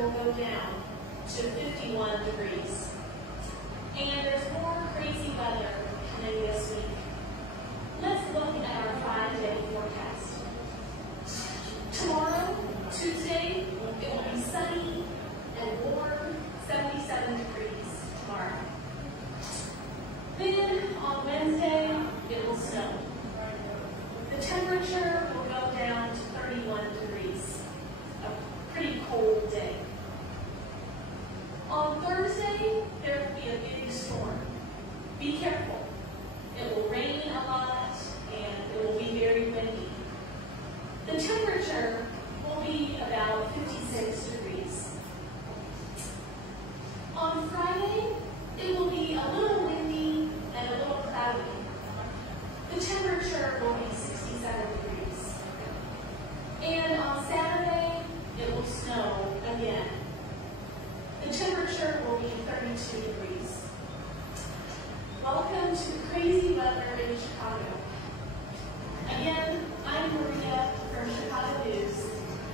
will go down to 51 degrees. And there's more crazy weather coming this week. Let's look at our 5-day forecast. Tomorrow, Tuesday, it will be sunny and warm, 77 degrees tomorrow. Then on Wednesday, it will snow. The temperature will go down to 31 degrees. A pretty cold day. On Thursday, there will be a big storm. Be careful. It will rain a lot and it will be very windy. The temperature will be about 56 degrees. On Friday, it will be a little windy and a little cloudy. The temperature will be 67 degrees. And on Saturday, it will snow again. The temperature will be 32 degrees. Welcome to crazy weather in Chicago. Again, I'm Maria from Chicago News.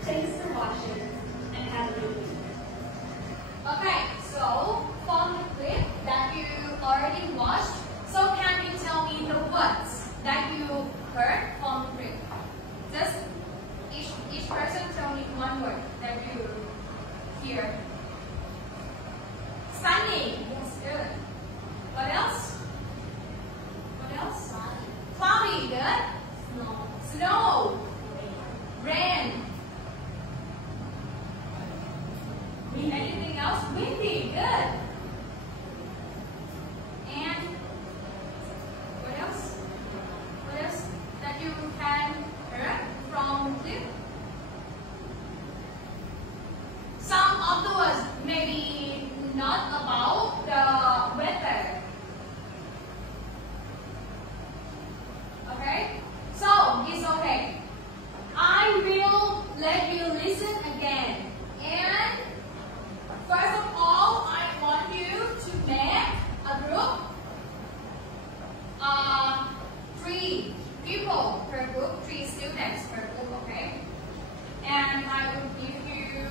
Thanks for watching and have a good week. Okay, so from the clip that you already watched, so can you tell me the words that you heard from the clip? Just each person tell me one word that you hear. Sunny. Yes, good. What else? What else? Cloudy. Good. Snow. Rain. Anything else? Windy. Good. And what else? What else that you can hear from the clip? Some of the words maybe not about the weather. Okay? So, it's okay. I will let you listen again. And first of all, I want you to make a group. 3 people per group, 3 students per group, okay? And I will give you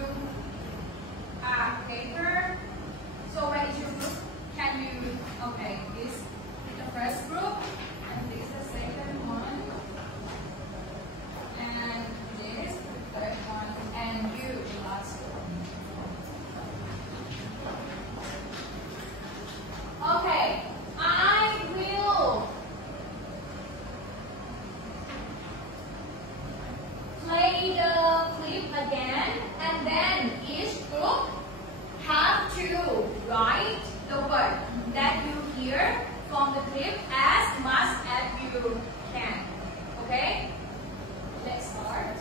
a paper. So where is your group? Can you, okay, this is the first group, and this is the second one, and this is the third one, and you, the last one. Okay, I will play the clip again, and then each group have to write the word that you hear from the clip as much as you can. Okay? Let's start.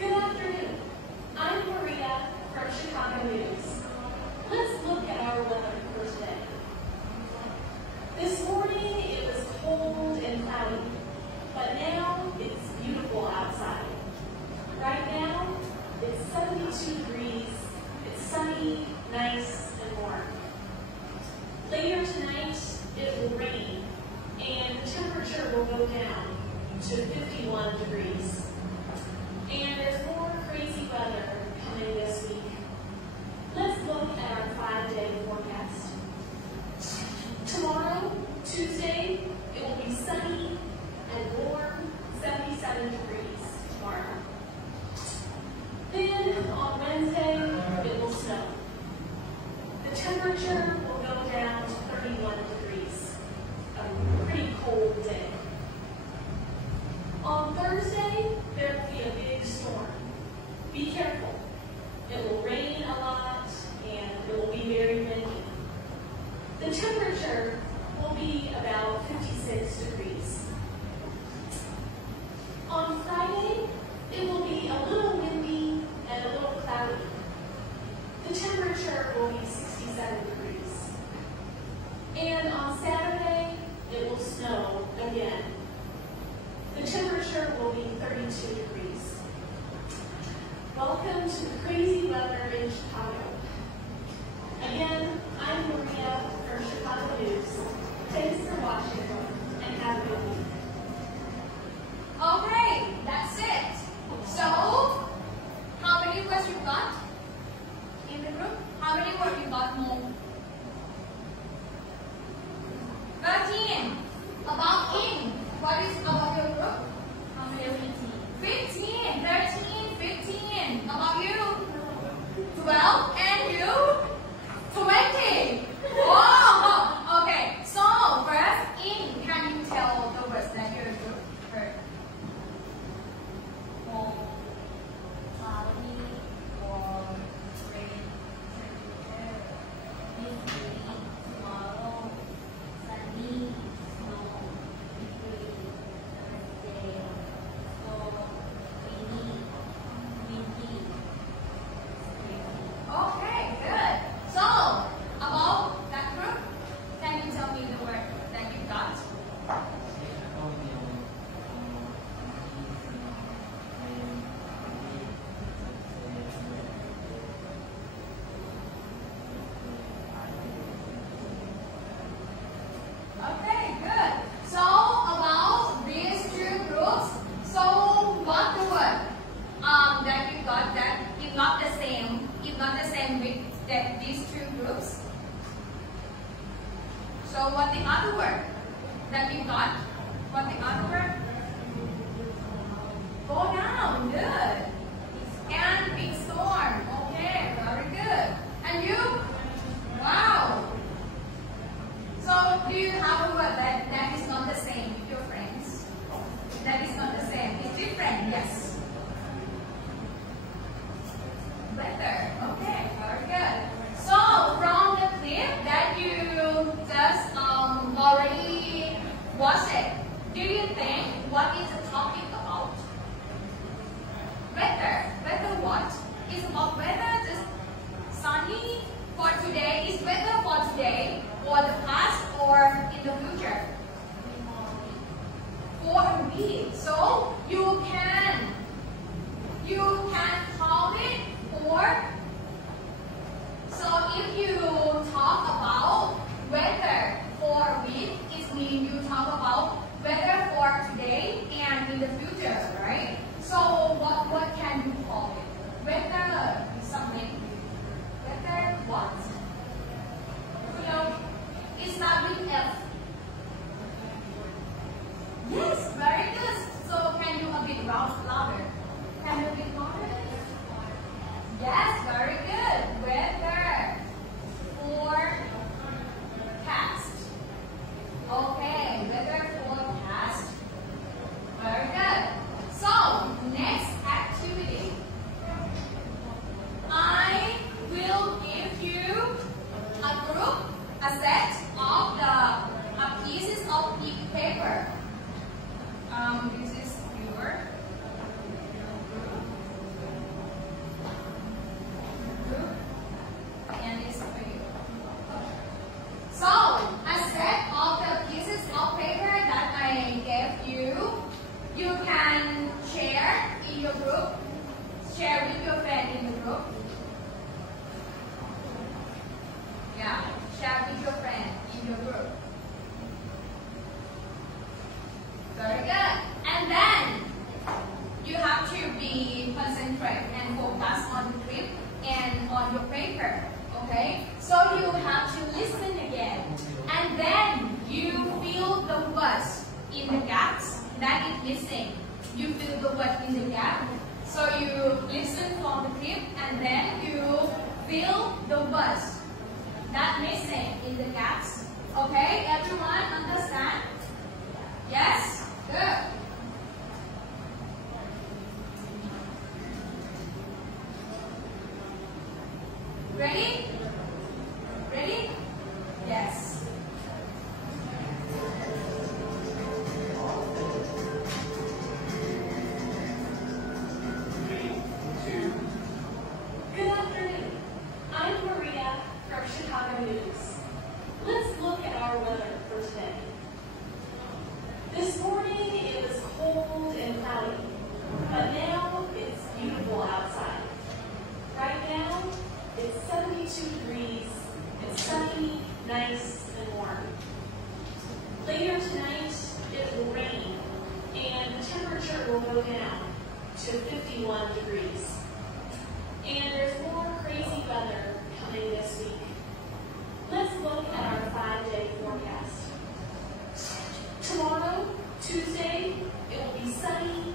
Good afternoon. I'm Maria from Chicago News. Let's look at our weather for today. This morning it was cold and cloudy, but now it's beautiful outside. Right now it's 72 degrees, it's sunny, nice, and warm. Later tonight it will rain and the temperature will go down to 51 degrees. And there's more crazy weather coming this week. Let's look at our 5-day forecast. Tomorrow, Tuesday, it will be sunny and warm, 77 degrees tomorrow. Then on Wednesday, it will snow. The temperature will go down to 31 degrees. A pretty cold day. On Thursday, there will be a big storm. Be careful. It will rain a lot and it will be very windy. The temperature will be about 56 degrees. On Friday, it will be a little windy and a little cloudy. The temperature will be 67 degrees. And on Saturday, it will snow again. The temperature will be 32 degrees. Welcome to crazy weather in Chicago. Again, I'm Maria Thanks for watching, and have a good week. Okay, that's it. So, how many words you got in the group? How many words you got more? 13. About in. What is about your group? How many? 15. 13, 15. About you? 12. And you? 20. Wow. Okay. So, first in. Can you tell the words that your group heard? Cloudy, warm, rain, temperature, windy, tomorrow, sunny, snow, windy, Thursday, storm, windy, windy, spring. Okay, good. So, about that group, can you tell me the word that you got? Okay, good. So, about these two groups, so what the word that you got that is not the same, with these two groups? So, what the other word that you got? What the other word? Go down, good. And big storm, okay, very good. And you? Wow. So, do you have a word that is not the same with your friends? That is not the same. It's different, yes. Better. Okay, very good. So, from the clip that you just already watched it, do you think what is the topic about? Weather. Weather what? Is about weather just sunny for today? Is weather for today or the past or in the future? For a week. So you can call it for. So if you talk about weather for a week, it means you talk about weather for today and in the future, right? So what can you call it? Weather is something. Weather what? You know, it starts with F. Yes, very good. So can you a bit louder? Can you a bit louder? Yes, very good. Weather forecast. Okay, weather forecast. Very good. So, next activity. I will give you a group, a set of the pieces of paper. This is your group, and this for you. So, a set of the pieces of paper that I gave you, you can share in your group, share with your friend in the group. Yeah, share with your friend in your group. Very good. And then you have to be concentrate and focus on the clip and on your paper. Okay? So you have to listen again. And then you fill the words in the gaps that is missing. You fill the word in the gap. So you listen for the clip and then you fill the words that missing in the gaps. Okay? Everyone understand? Yes? Good. Ready? Ready? Yes. Good afternoon. I'm Maria from Chicago News. Let's look at our weather for today. This morning it was cold and cloudy, but now it's beautiful outside. Right now it's 72 51 degrees. And there's more crazy weather coming this week. Let's look at our 5-day forecast. Tomorrow, Tuesday, it will be sunny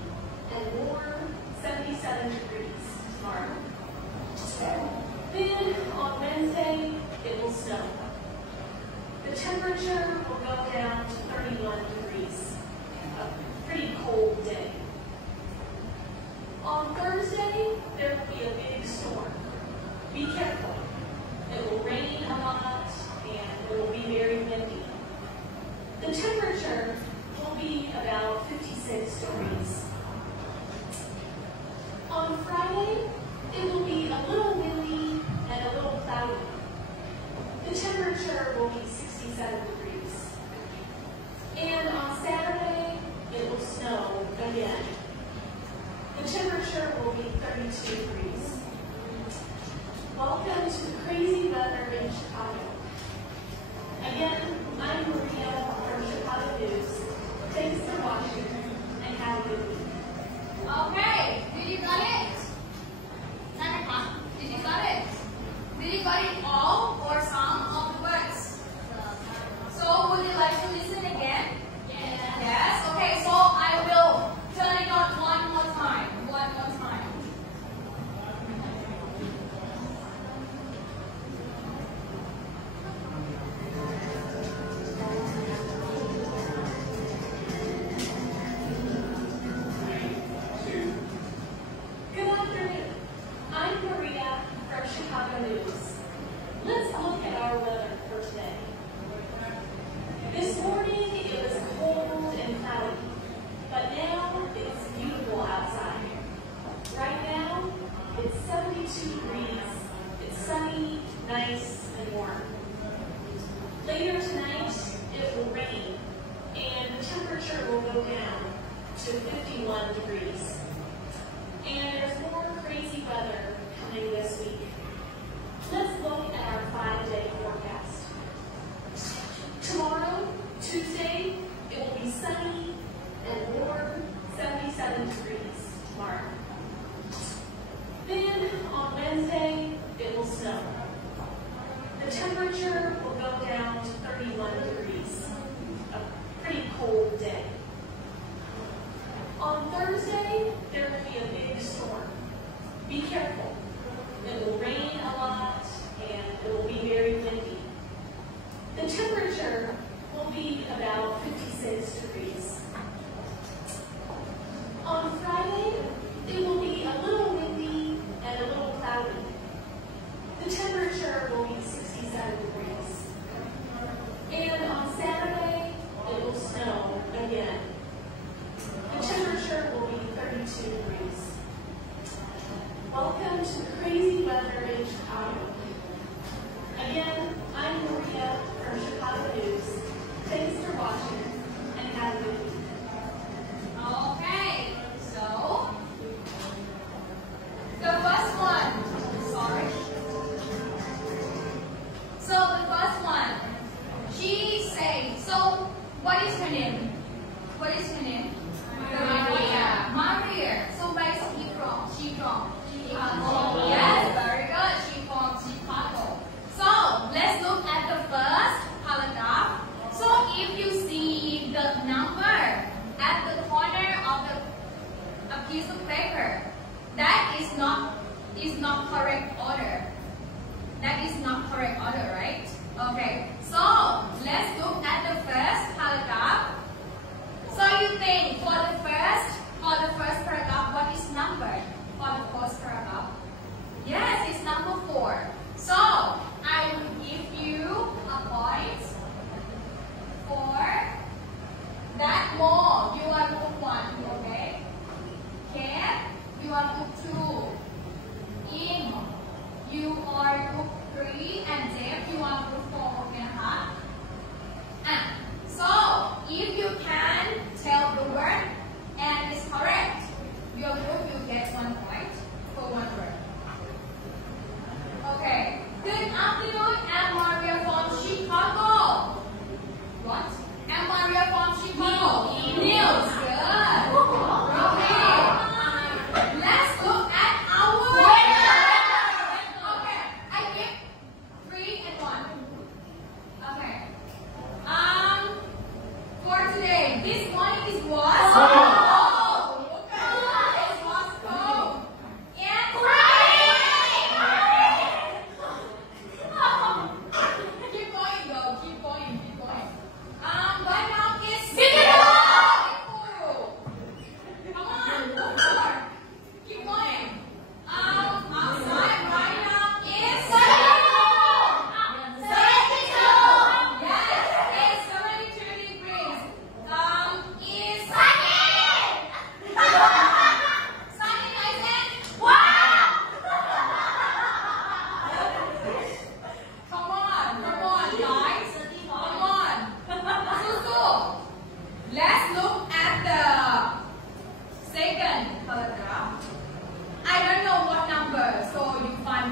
and warm, 77 degrees tomorrow. Then on Wednesday, it will snow. The temperature will go down to 31 degrees. A pretty cold day. On Thursday, there will be a big storm. Be careful. It will rain a lot and it will be very windy. The temperature will be about 56 degrees. On Friday, it will be a little windy and a little cloudy. The temperature will be 67 degrees. And on Saturday, it will snow again. The temperature will be 32 degrees. Welcome to the crazy weather in Chicago. Again, I'm Maria from Chicago News. Thanks for watching and have a good week. Okay, did you got it? Did you got it? Did you got it all or some of the words? So would you like to listen again? Yes. Okay, so I will turn it on one more time. One more time. Good afternoon. I'm Maria from Chicago News. Let's look at our weather for today. This morning it was cold and cloudy, but now it's beautiful outside. Right now it's 72 degrees. It's sunny, nice, and warm. Later tonight it will rain and the temperature will go down to 51 degrees. And there's more crazy weather coming this week. Let's look at our 5-day forecast. Tomorrow, Tuesday, it will be sunny and warm, 77 degrees tomorrow. Then on Wednesday, it will snow. The temperature will go down to 31 degrees. A pretty cold day. On Thursday, there will be a big storm. Be careful. It will rain a lot and it will be very windy. The temperature will be about 56 degrees. On Friday, it will be a little windy and a little cloudy. The temperature will be 67 degrees. And on Saturday, it will snow again. The temperature will be 32 degrees. Welcome to the crazy weather in Chicago. Again, I'm Maria from Chicago News. Thanks for watching and have a good week. Okay, so the first one. Sorry. So the first one. She says. So what is her name? What is her name? Maria. Maria. So where is she from? She from Chicago. Yes, very good. She from Chicago. So let's look at the first paragraph. So if you see the number at the corner of a piece of paper, that is not correct order. That is not correct order, right? Okay. So let's look at the first paragraph. So you think for the first paragraph, what is numbered for the first paragraph? Yes, it's number 4. So I will give you a point for that more. You are group 1, okay? Cat, you are group 2. In, you are group 3, and Jeff, you are group 4, okay? So if you can tell the word and it's correct, your group will get 1 point for 1 word. Okay. Good afternoon, I'm Maria from Chicago. What? I'm Maria from Chicago. Niels. Good. Okay. Let's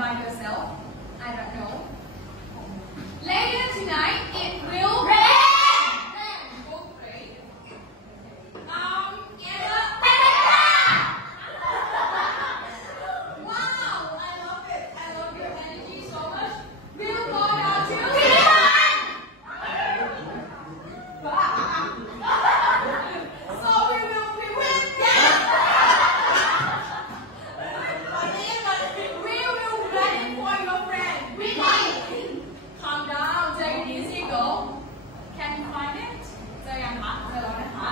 by yourself? I don't know. Later tonight, it will rain. Oh, great. Wow, I love it. I love your energy so much. We'll go down to so we will. We will ready for your friend. Calm down, take it easy, go. Can you find it? Soยังคะเจอแล้วนะคะ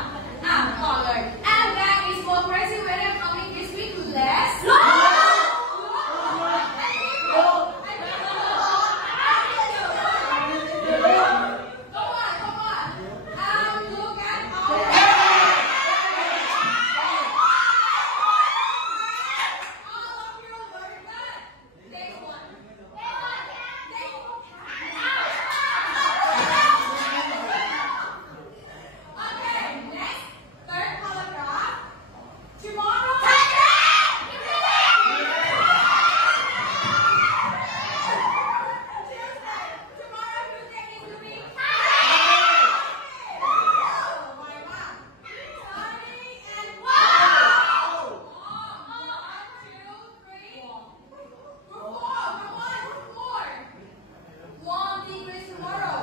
ต่อเลย And there is more crazy weather coming this week. Let's go. Come on. Look at our all of you very good. Next one. Okay, next, third paragraph. Tomorrow. Tuesday is the week. Sunny and warm. 1, 2, 3, 4. 1 degrees tomorrow.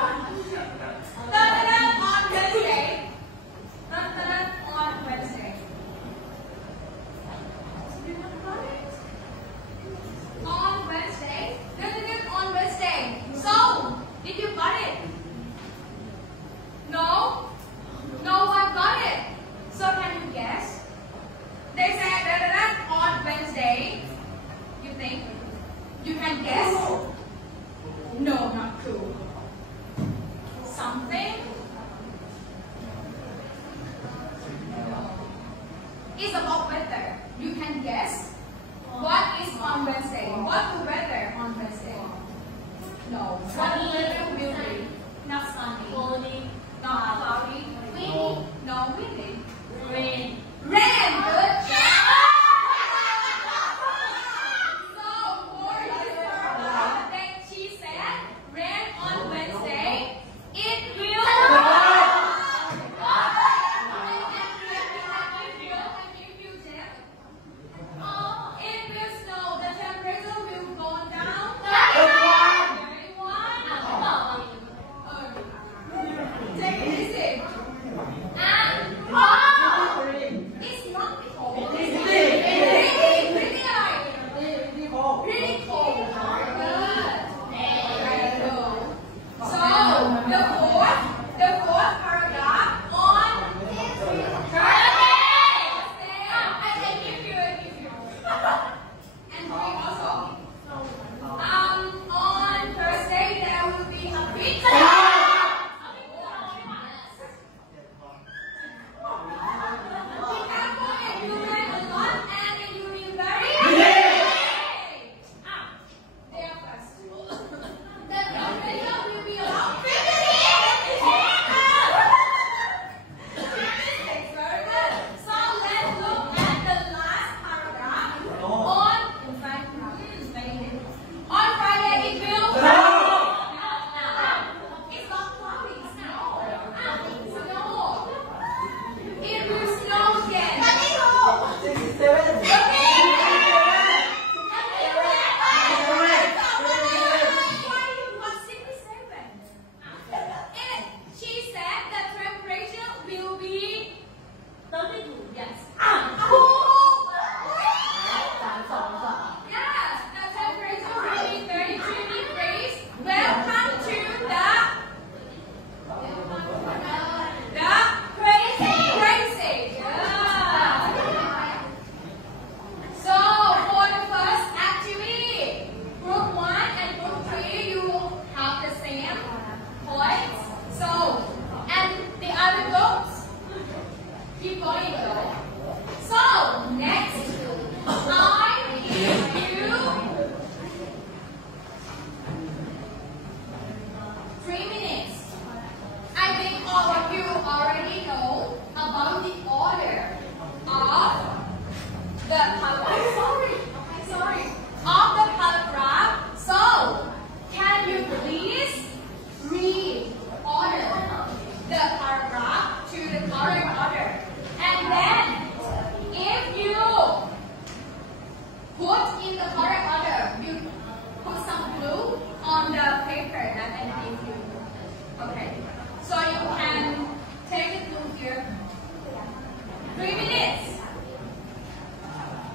On Wednesday. On Wednesday. On Wednesday. On Wednesday. So, did you got it? No? No one got it. So can you guess? They said on Wednesday. You think? You can guess? No, not true. Something? It's about weather. You can guess? What is on Wednesday? What the weather on Wednesday? No. What weather will be? Not sunny. Not cloudy. Windy. No, windy. Rain. Rain. Good job. So for that she said, rain on Wednesday. It will. It will snow. The temperature will go down. 31. Take it easy. And it's not cold.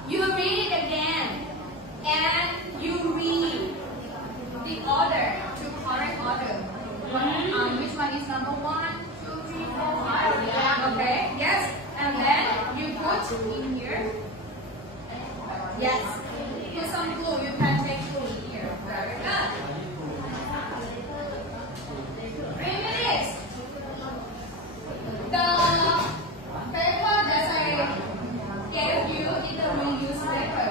You read it again. And you read the order to correct order. Which one is number 1, 2, 3, 4, 5? Yeah. Okay. Yes. And then you put in here. Yes. Put some glue. You can take glue in here. Very good. 3 minutes. The paper that I gave you is the reused paper.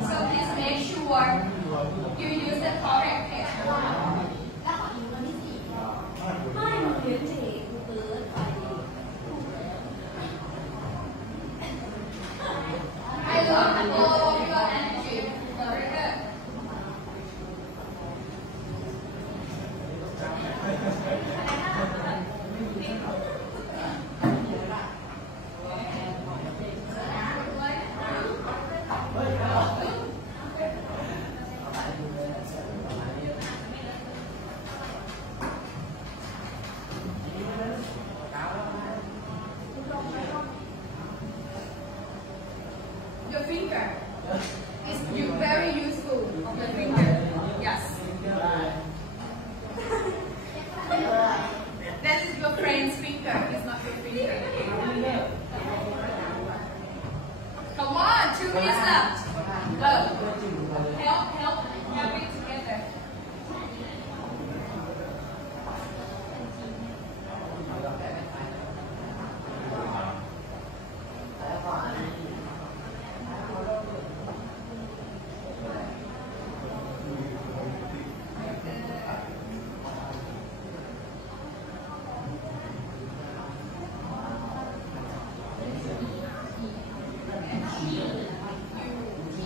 So please make sure you use the correct paper. I love all of your energy. Very good. Your finger is very useful of your finger. Yes. That is your friend's finger. It's not your finger. Come on, 2 minutes left. Go. Help it together.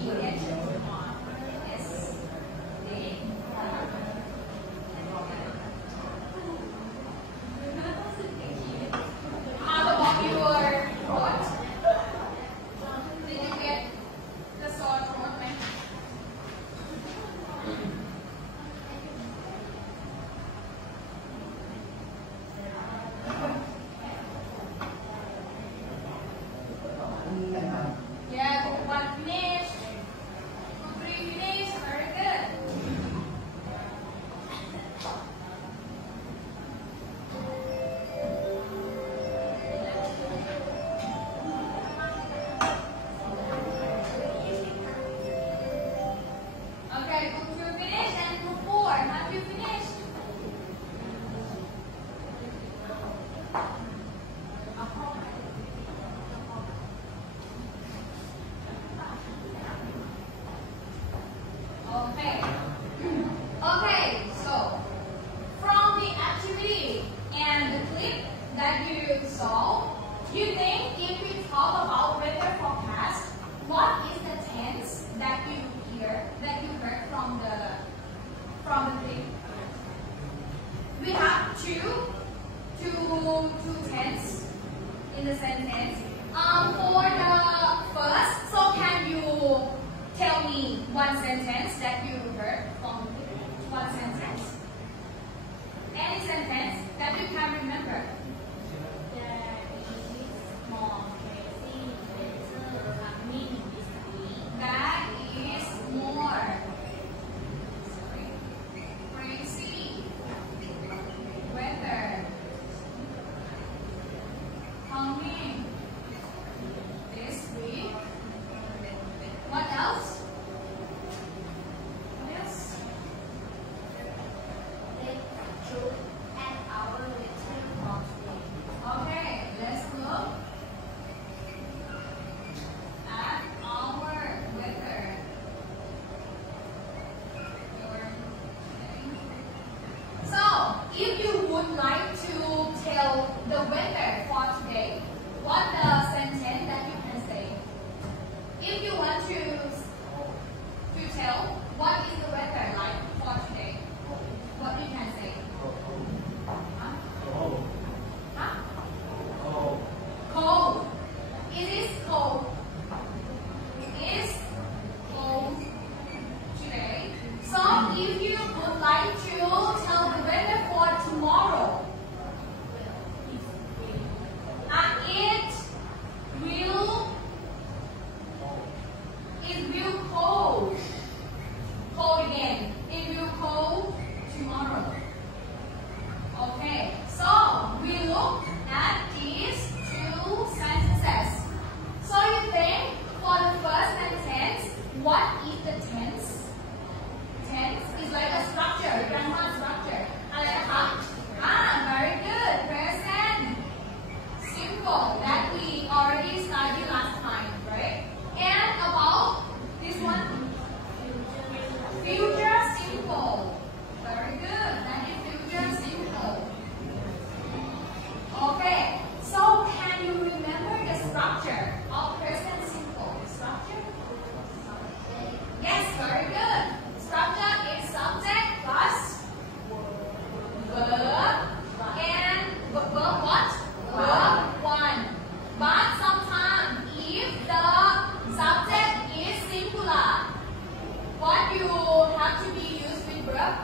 You It will cold. Cold again. It will cold tomorrow. Okay, so we look at these two sentences. So you think for the first sentence, what is the tense? Tense is like a structure, grammar structure. Very good. Present simple that we already studied last time, right? And about this one, future simple. Very good. That is future simple. Okay. So can you remember the structure of present simple? Structure? Yes, very good. Structure is subject plus verb and verb what? Verb one. But sometimes if the subject is singular, what you have to be used with verb?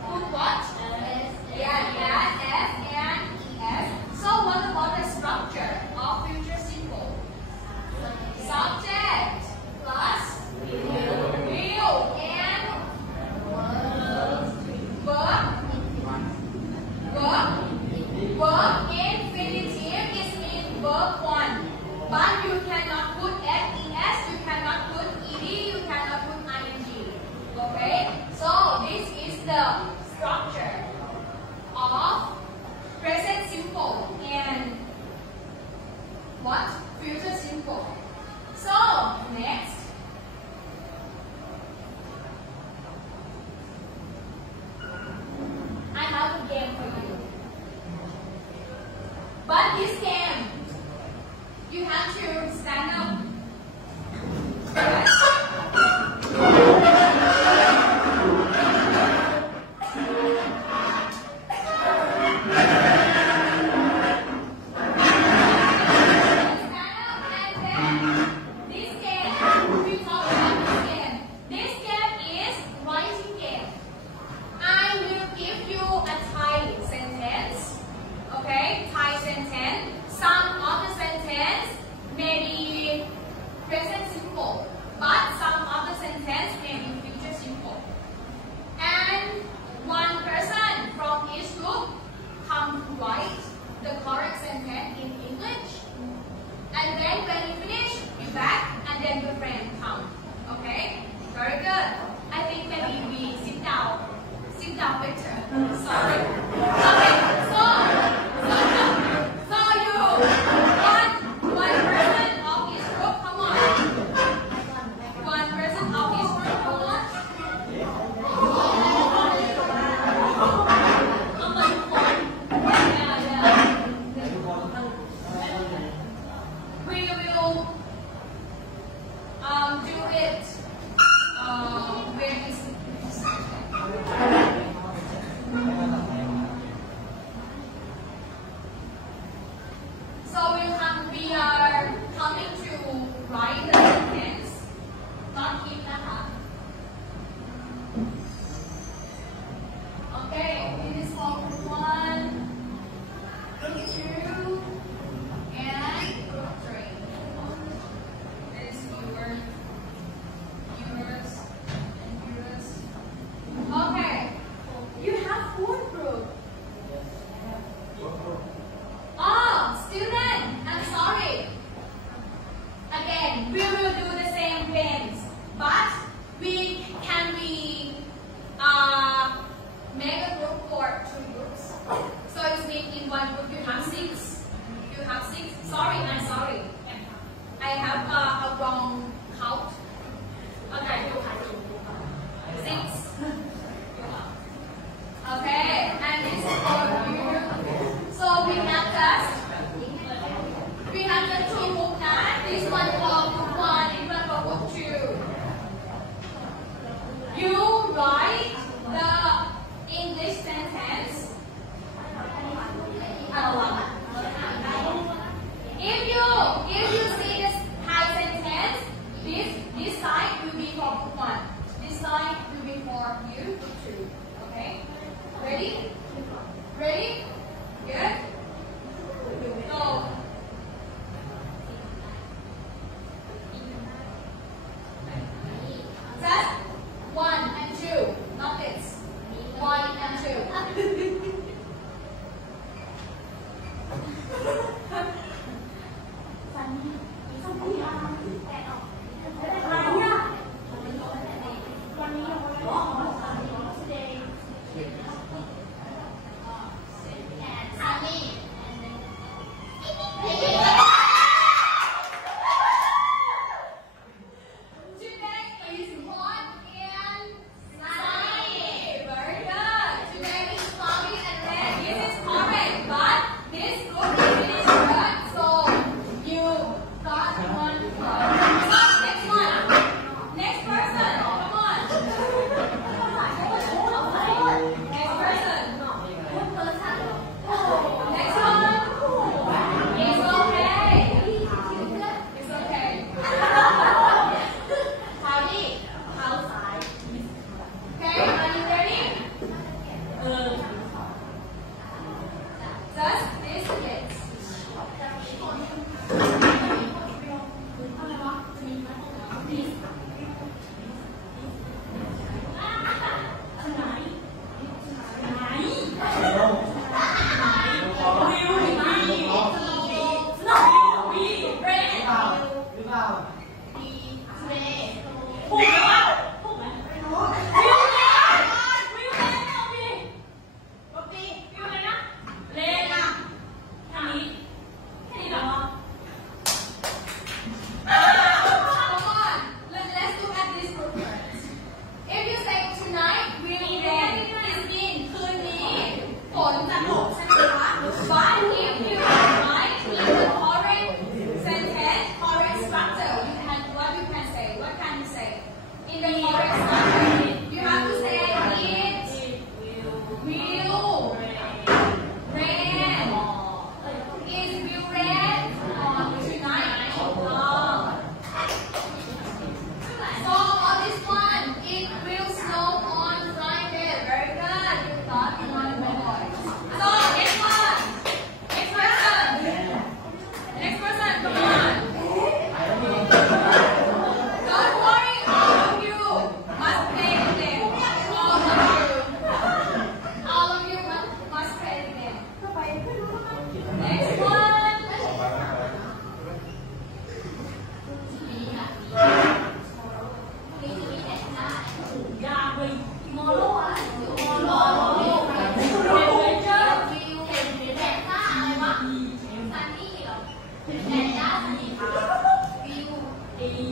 Put what? Yeah, S and ES. So what about the structure of future simple? Subject plus will and verb infinitive is in verb one. But you cannot put SES, you cannot put ED, you cannot put ING. Okay? So this is the structure of present simple and what? Future simple. So next. I have a game for you. But this game, you have to stand up. If you see this Thai sentence,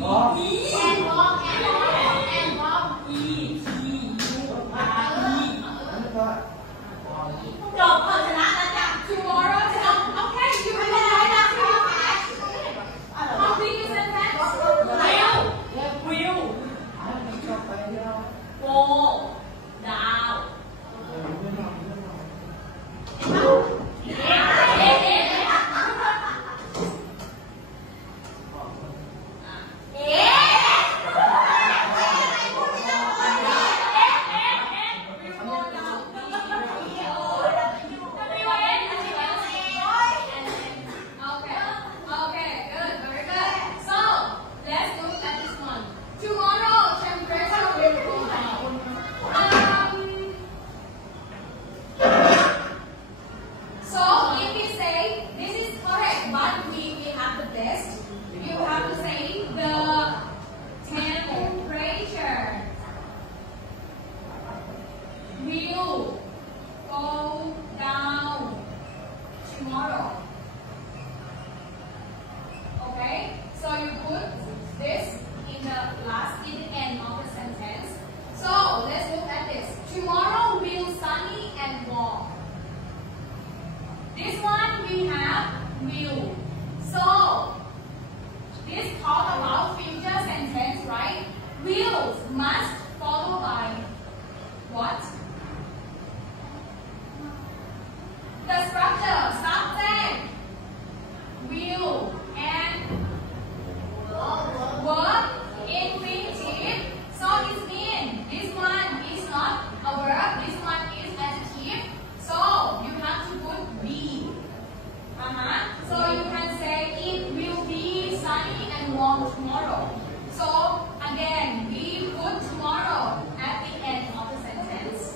Tomorrow. Okay, you can write that to your class. Complete your sentence. Okay, good, very good. So, let's look at this one. Tomorrow, temperature will go down. So, if we say this is correct, but we have the best, you have to say the temperature will go down tomorrow. Okay, so you put this in the end of the sentence. So let's look at this. Tomorrow will sunny and warm. This one we have will. So this talk about future sentence, right? Will must follow by what? The structure, subject, will, and verb, infinitive. So it means this one is not a verb, this one is adjective. So you have to put be. So you can say it will be sunny and warm tomorrow. So again, we put tomorrow at the end of the sentence.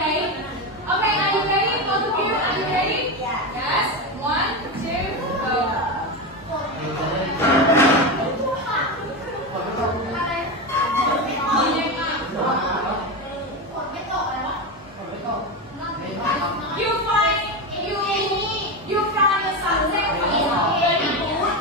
Okay? Okay, are you ready? Both of you, are you ready? Yes. 1, 2, go. You find the sunset very good.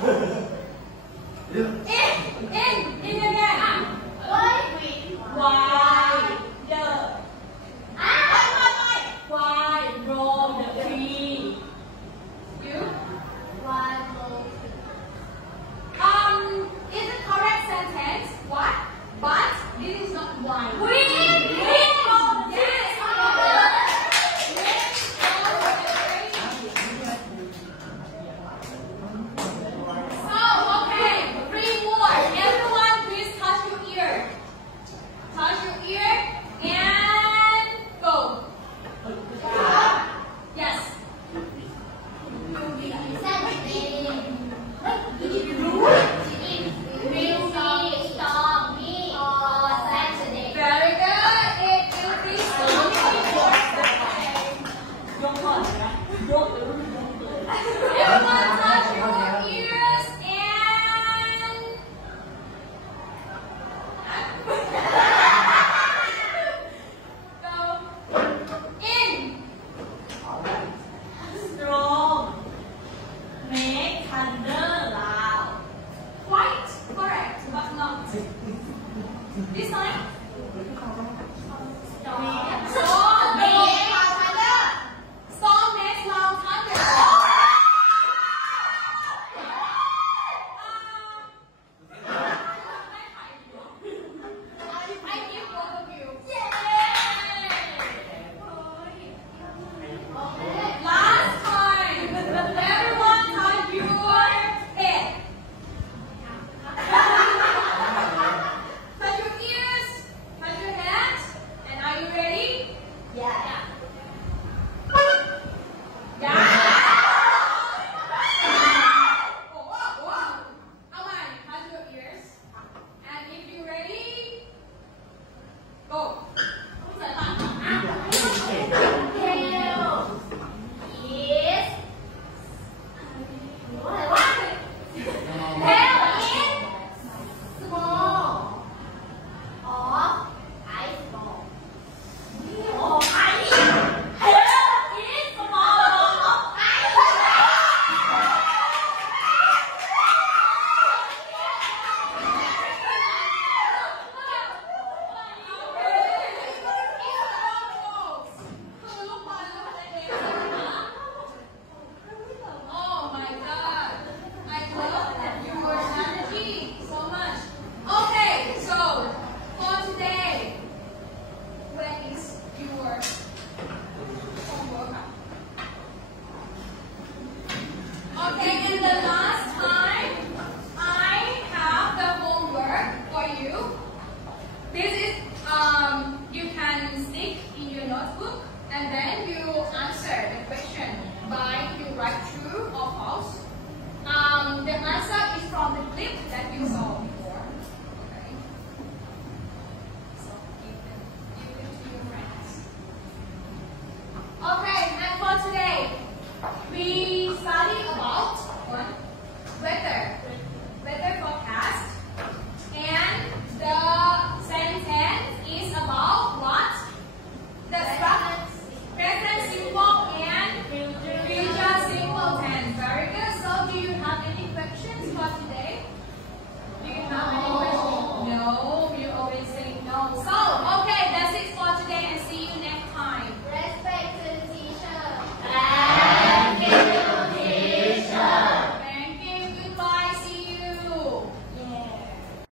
In again. Wide. Why roll the tree? You? Is the correct sentence what? But this is not why. Everyone